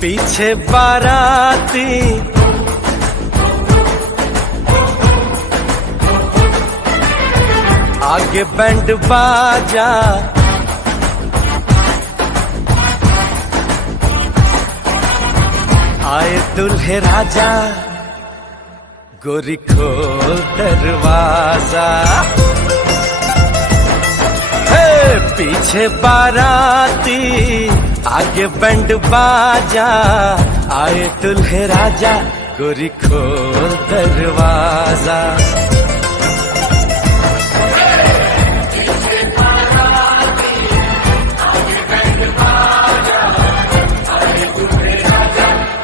पीछे बाराती आगे बैंड बाजा, आए दुल्हे राजा, गोरी खोल दरवाजा। पीछे बाराती आगे बैंड बाजा, आए दुल्हे राजा, गोरी खोल दरवाजा।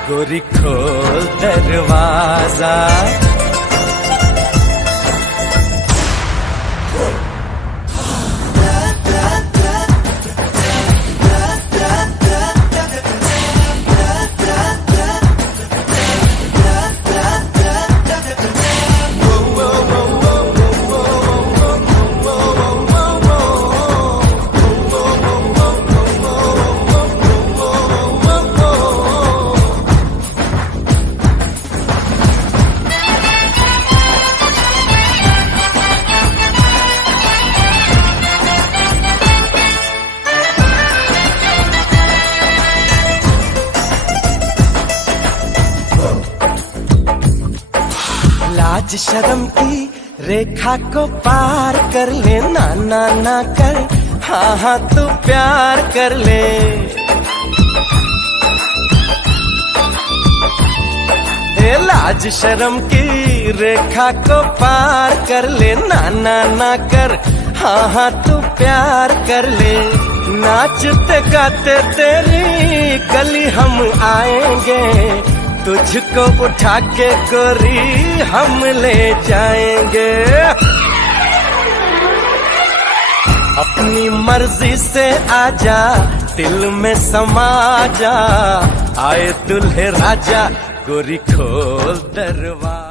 गोरी खोल दरवाजा। लाज शर्म की रेखा को पार कर ले, ना ना ना कर, हाँ हाँ तू प्यार कर ले। लाज शर्म की रेखा को पार कर ले, ना ना ना कर, हाँ हाँ तू प्यार कर ले। नाचते गाते तेरी गली हम आएंगे, तुझको उठा के गोरी हम ले जाएंगे। अपनी मर्जी से आजा, दिल में समा जा, आए दुल्हे राजा, गोरी खोल दरवाजा।